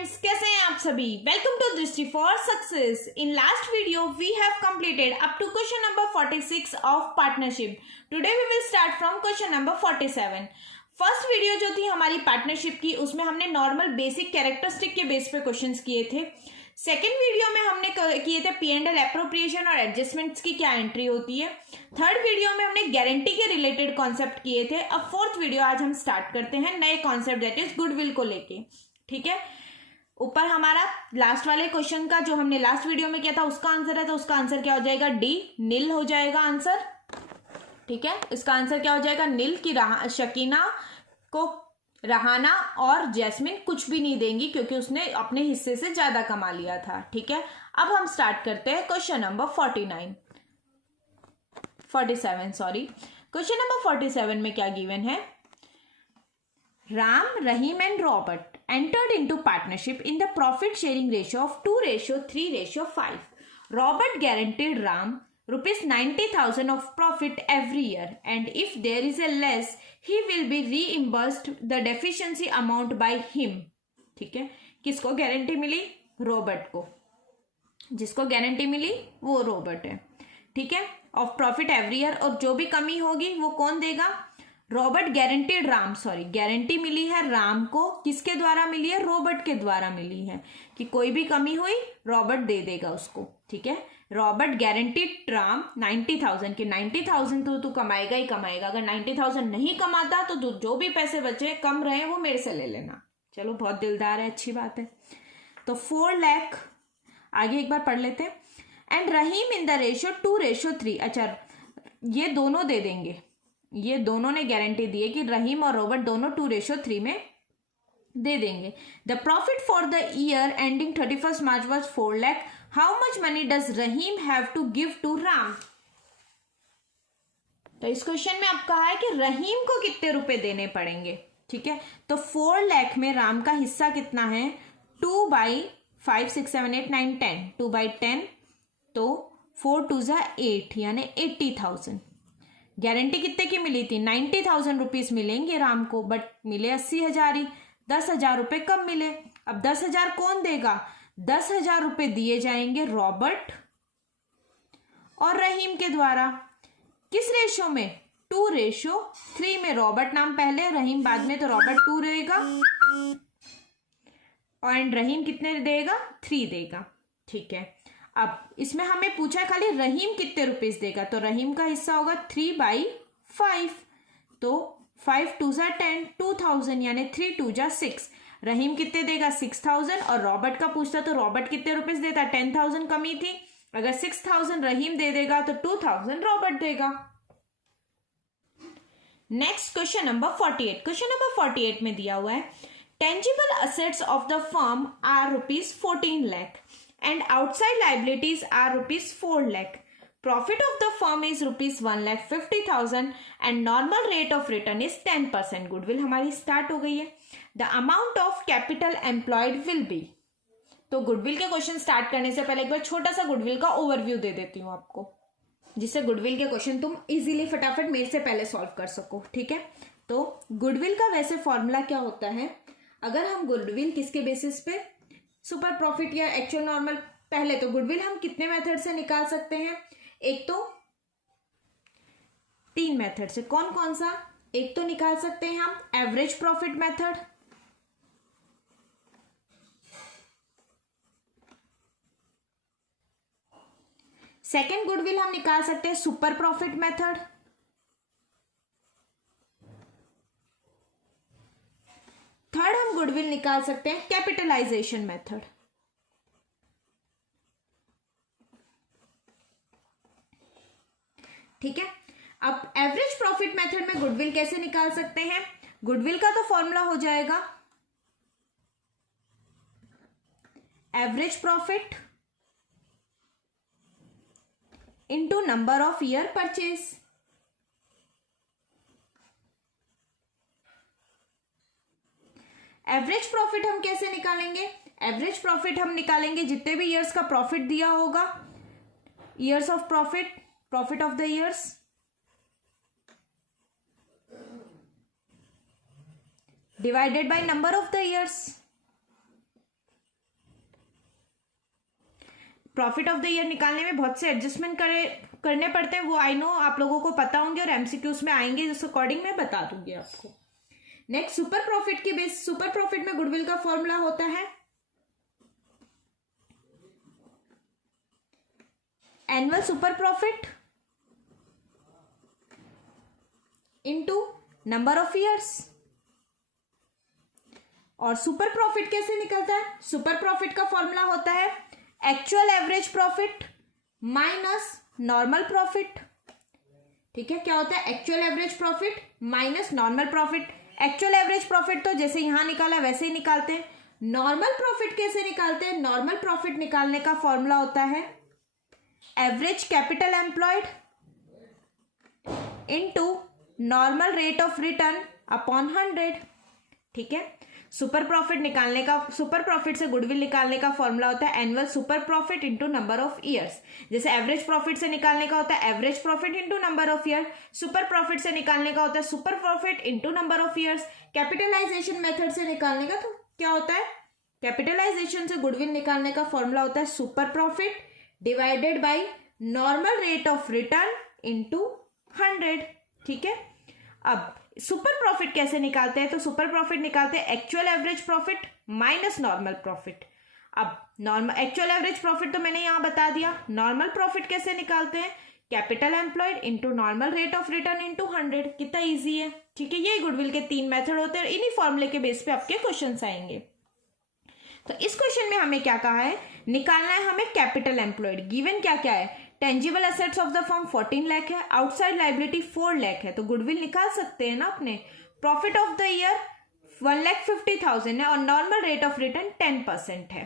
Friends, कैसे हैं आप सभी। Welcome to Drishti for success. In last video we have completed up to question number 46 of partnership. Today we will start from question number 47। First video जो थी हमारी partnership की, उसमें हमने नॉर्मल बेसिक कैरेक्टरिस्टिक के बेस पे क्वेश्चंस किए थे। सेकेंड वीडियो में हमने किए थे P&L एप्रोप्रिएशन और एडजस्टमेंट्स की क्या एंट्री होती है। थर्ड वीडियो में हमने गारंटी के रिलेटेड कॉन्सेप्ट किए थे। अब फोर्थ वीडियो आज हम स्टार्ट करते हैं नए कॉन्सेप्ट दैट इज गुडविल को लेके। ठीक है, ऊपर हमारा लास्ट वाले क्वेश्चन का जो हमने लास्ट वीडियो में किया था उसका आंसर है, तो उसका आंसर क्या हो जाएगा, डी, नील हो जाएगा आंसर। ठीक है, इसका आंसर क्या हो जाएगा, नील की। शकीना को रहाना और जैस्मिन कुछ भी नहीं देंगी क्योंकि उसने अपने हिस्से से ज्यादा कमा लिया था। ठीक है, अब हम स्टार्ट करते हैं question number 47 sorry. Question number 47 में क्या गिवन है, Ram, Rahim and Robert entered into partnership in the profit sharing ratio of 2:3:5. Robert guaranteed Ram rupees 90,000 of profit every year, and if there is a less, he will be reimbursed the deficiency amount by him. ठीक है, किसको guarantee मिली, Robert को। जिसको guarantee मिली वो Robert है। ठीक है, of profit every year, और जो भी कमी होगी वो कौन देगा, Robert guaranteed Ram, sorry guarantee मिली है राम को, किसके द्वारा मिली है, रॉबर्ट के द्वारा मिली है कि कोई भी कमी हुई रॉबर्ट दे देगा उसको। ठीक है, रॉबर्ट गारंटीड राम 90,000 के 90,000 तो तू कमाएगा ही कमाएगा, अगर 90,000 नहीं कमाता तो जो भी पैसे बचे कम रहे वो मेरे से ले लेना। चलो, बहुत दिलदार है, अच्छी बात है। तो 4 लाख आगे एक बार पढ़ लेते हैं। And Rahim in the ratio 2:3। अच्छा, ये दोनों दे देंगे, ये दोनों ने गारंटी दी है कि रहीम और रॉबर्ट दोनों 2:3 में दे देंगे। The profit for the year ending 31 March was 4 lakh. How much money does Rahim have to give to Ram. तो इस क्वेश्चन में अब कहा है कि रहीम को कितने रुपए देने पड़ेंगे। ठीक है, तो 4 लाख में राम का हिस्सा कितना है, 2/5 6 7 8 9 10, 2/10, तो 4 2 8 यानी 80,000। गारंटी कितने की मिली थी, 90,000 रुपीज मिलेंगे राम को, बट मिले 80,000 ही, 10,000 रुपए कम मिले। अब 10,000 कौन देगा, 10,000 रुपए दिए जाएंगे रॉबर्ट और रहीम के द्वारा। किस रेशो में, 2:3 में। रॉबर्ट नाम पहले, रहीम बाद में, तो रॉबर्ट 2 रहेगा और रहीम कितने देगा, 3 देगा। ठीक है, अब इसमें हमें पूछा है खाली रहीम कितने रुपीस देगा, तो रहीम का हिस्सा होगा 3/5, तो 5 2 10, 2,000 यानी 3 2 6। रहीम कितने देगा, 6,000, और रॉबर्ट का पूछता तो रॉबर्ट कितने रुपीस देता, 10,000 कमी थी, अगर 6,000 रहीम दे देगा तो 2,000 रॉबर्ट देगा। Next question number 48। Question number 48 में दिया हुआ है, tangible assets of the firm are rupees 14 lakh and outside liabilities are rupees 4 lakh. Profit of the firm is rupees 1,50,000 and normal rate of return is 10%. Goodwill हमारी start हो गई है। The amount of capital employed will be। तो goodwill के question start करने से पहले एक बार छोटा सा गुडविल का ओवरव्यू दे देती हूँ आपको, जिससे गुडविल के क्वेश्चन तुम इजीली फटाफट मेरे से पहले सॉल्व कर सको। ठीक है, तो गुडविल का वैसे फॉर्मूला क्या होता है, अगर हम गुडविल किसके बेसिस पे, सुपर प्रॉफिट या एक्चुअल नॉर्मल, पहले तो गुडविल हम कितने मेथड से निकाल सकते हैं, एक तो 3 मेथड से। कौन कौन सा, एक तो निकाल सकते हैं हम average profit method, second goodwill हम निकाल सकते हैं सुपर प्रॉफिट मेथड, थर्ड हम गुडविल निकाल सकते हैं कैपिटलाइजेशन मेथड। ठीक है, अब एवरेज प्रॉफिट मेथड में गुडविल कैसे निकाल सकते हैं, गुडविल का तो फॉर्मूला हो जाएगा average profit into number of year purchase. Average profit हम कैसे निकालेंगे, एवरेज प्रॉफिट हम निकालेंगे जितने भी ईयर्स का प्रॉफिट दिया होगा, years of profit, profit of the years, divided by number of the years. Profit of the year निकालने में बहुत से एडजस्टमेंट करने पड़ते हैं, वो आई नो आप लोगों को पता होंगे और एमसीक्यूज में आएंगे, जिस अकॉर्डिंग मैं बता दूंगी आपको। नेक्स्ट, सुपर प्रॉफिट की बेस, सुपर प्रॉफिट में गुडविल का फॉर्मूला होता है annual super profit into number of years. और सुपर प्रॉफिट कैसे निकलता है? सुपर प्रॉफिट का फॉर्मूला होता है actual average profit minus normal profit. ठीक है, क्या होता है? Actual average profit minus normal profit. Actual average profit तो जैसे यहां निकाला वैसे ही निकालते हैं। नॉर्मल प्रॉफिट कैसे निकालते हैं? नॉर्मल प्रॉफिट निकालने का फॉर्मूला होता है average capital employed into normal rate of return upon 100। ठीक है, सुपर प्रॉफिट निकालने का, सुपर प्रॉफिट से गुडविल निकालने का फॉर्मूला होता है annual super profit into number of years. जैसे एवरेज प्रॉफिट से निकालने का होता है average profit into number of year, super profit से निकालने का होता है super profit into number of years. Capitalisation method से निकालने का तो क्या होता है? कैपिटलाइजेशन से गुडविल निकालने का फॉर्मूला होता है super profit divided by normal rate of return into 100। ठीक है, अब सुपर प्रॉफिट कैसे निकालते हैं? तो सुपर प्रॉफिट निकालते हैं actual average profit minus normal profit. अब नॉर्मल एक्चुअल एवरेज प्रॉफिट तो मैंने यहां बता दिया। नॉर्मल प्रॉफिट कैसे निकालते हैं? Capital employed into normal rate of return into 100। कितना इजी है। ठीक है, ये गुडविल के 3 मेथड होते हैं और इन्हीं फॉर्मूले के बेस पे आपके क्वेश्चंस आएंगे। तो इस क्वेश्चन में हमें क्या कहा है? निकालना है हमें कैपिटल एम्प्लॉयड। गिवन क्या क्या है? Tangible assets of the firm 14 lakh है, आउटसाइड लाइबिलिटी 4 लाख है, तो गुडविल निकाल सकते हैं ना अपने। प्रॉफिट ऑफ द ईयर 1,50,000 है और नॉर्मल रेट ऑफ रिटर्न 10% है।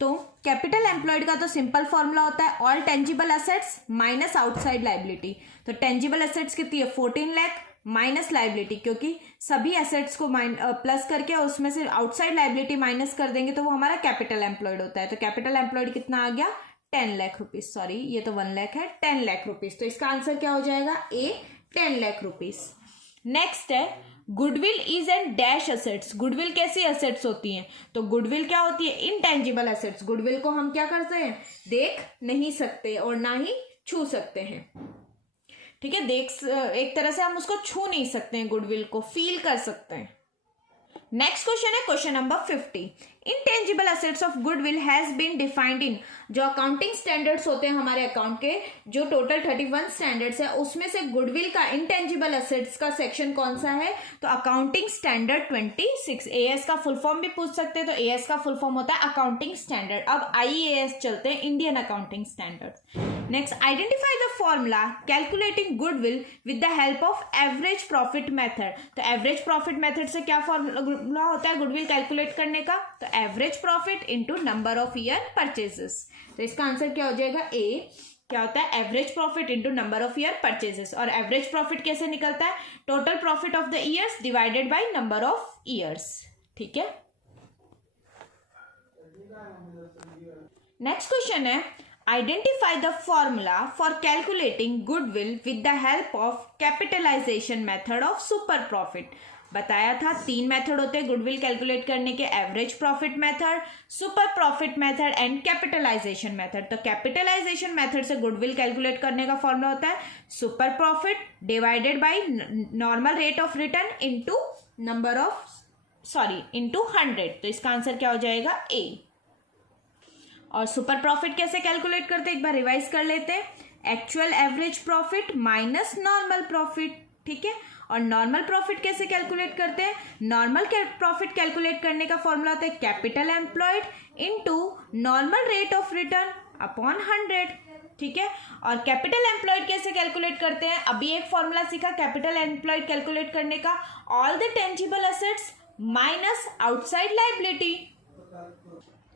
तो कैपिटल एम्प्लॉयड का तो सिंपल फॉर्मूला होता है all tangible assets minus outside liability. तो टेंजिबल एसेट्स कितनी है? 14 लाख माइनस लाइबिलिटी, क्योंकि सभी एसेट्स को प्लस करके उसमें से आउटसाइड लाइबिलिटी माइनस कर देंगे तो वो हमारा कैपिटल एम्प्लॉयड होता है। तो कैपिटल एम्प्लॉयड कितना आ गया? 10 लाख रुपीज। सॉरी, ये तो 1 लाख है, 10 लाख रुपीज। तो इसका आंसर क्या हो जाएगा? ए, 10 लाख रुपीज। नेक्स्ट है goodwill is and dash assets. Goodwill कैसी एसेट्स होती हैं? तो गुडविल क्या होती है? Intangible assets. गुडविल को हम क्या करते हैं? देख नहीं सकते और ना ही छू सकते हैं। ठीक है, एक तरह से हम उसको छू नहीं सकते हैं, गुडविल को फील कर सकते हैं। नेक्स्ट क्वेश्चन है question number 50। Intangible assets of goodwill has been defined in, जो अकाउंटिंग स्टैंडर्ड्स होते हैं हमारे अकाउंट के, जो टोटल 31 स्टैंडर्ड्स है, उसमें से गुडविल का इंटेंजिबल एसेट्स का सेक्शन कौन सा है? तो अकाउंटिंग स्टैंडर्ड 26। एएस का फुल फॉर्म भी पूछ सकते हैं, तो एएस का फुल फॉर्म होता है अकाउंटिंग स्टैंडर्ड। अब आईएएस चलते हैं, Indian accounting standard. Next, identify the formula calculating goodwill with the help of average profit method. तो एवरेज प्रॉफिट मेथड से क्या फॉर्मूला होता है गुडविल कैलकुलेट करने का? तो average profit into number of year purchases. तो इसका आंसर क्या हो जाएगा? ए। क्या होता है? Average profit into number of year purchases. और एवरेज प्रॉफिट कैसे निकलता है? Total profit of the years divided by number of years. ठीक है, नेक्स्ट क्वेश्चन है identify the formula for calculating goodwill with the help of capitalisation method of super profit. बताया था 3 method होते हैं गुडविल कैलकुलेट करने के, average profit method, super profit method and capitalisation method. तो कैपिटलाइजेशन मेथड से goodwill calculate करने का फॉर्मूला होता है super profit divided by normal rate of return into into 100। तो इसका आंसर क्या हो जाएगा? ए। और सुपर प्रॉफिट कैसे कैलकुलेट करते हैं एक बार रिवाइज कर लेते हैं। Actual average profit minus normal profit. ठीक है, और नॉर्मल प्रॉफिट कैसे कैलकुलेट करते हैं? नॉर्मल प्रॉफिट कैलकुलेट करने का फॉर्मूला होता है capital employed into normal rate of return upon 100। ठीक है, और कैपिटल एम्प्लॉयड कैसे कैलकुलेट करते हैं? अभी एक फॉर्मूला सीखा कैपिटल एम्प्लॉयड कैलकुलेट करने का, all the tangible assets minus outside liability.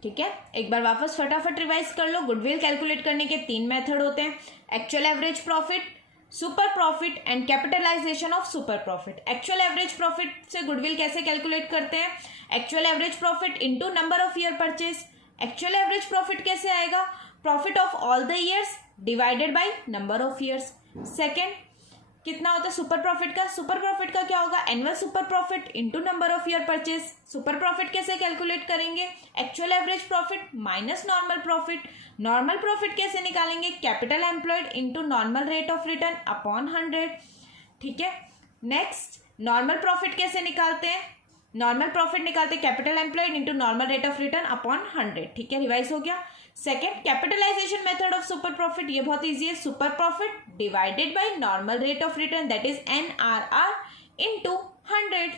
ठीक है, एक बार वापस फटाफट रिवाइज कर लो। गुडविल कैलकुलेट करने के 3 मेथड होते हैं, actual average profit, super profit and capitalisation of super profit. Actual average profit से गुडविल कैसे कैलकुलेट करते हैं? Actual average profit into number of year purchase. Actual average profit कैसे आएगा? Profit of all the years divided by number of years. Second, कितना होता है super profit का? सुपर प्रॉफिट का क्या होगा? Annual super profit into number of year purchase. Super profit कैसे कैलकुलेट करेंगे? Actual average profit minus normal profit. Normal profit कैसे निकालेंगे? Capital employed into normal rate of return upon 100। ठीक है, नेक्स्ट नॉर्मल प्रॉफिट कैसे निकालते हैं? नॉर्मल प्रॉफिट निकालते हैं capital employed into normal rate of return upon 100। ठीक है, रिवाइज हो गया। Second, capitalisation method of super profit, ये बहुत इजी है। Super profit divided by normal rate of return that is NRR into 100।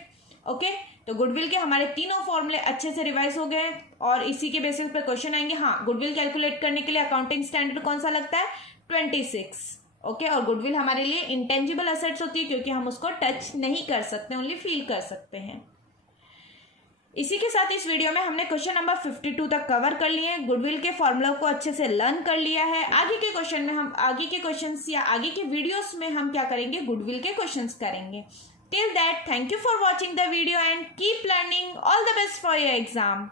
Okay, तो गुडविल के हमारे तीनों फॉर्मूले अच्छे से रिवाइज हो गए और इसी के बेसिस पे क्वेश्चन आएंगे। हाँ, गुडविल कैलकुलेट करने के लिए अकाउंटिंग स्टैंडर्ड कौन सा लगता है? 26। ओके, और गुडविल हमारे लिए इंटेंजिबल एसेट्स होती है क्योंकि हम उसको टच नहीं कर सकते, ओनली फील कर सकते हैं। इसी के साथ इस वीडियो में हमने क्वेश्चन नंबर 52 तक कवर कर लिए हैं। गुडविल के फॉर्मूला को अच्छे से लर्न कर लिया है। आगे के क्वेश्चन में हम आगे के क्वेश्चंस या आगे के वीडियोस में हम क्या करेंगे? गुडविल के क्वेश्चंस करेंगे। Till that, thank you for watching the video and keep learning. All the best for your exam.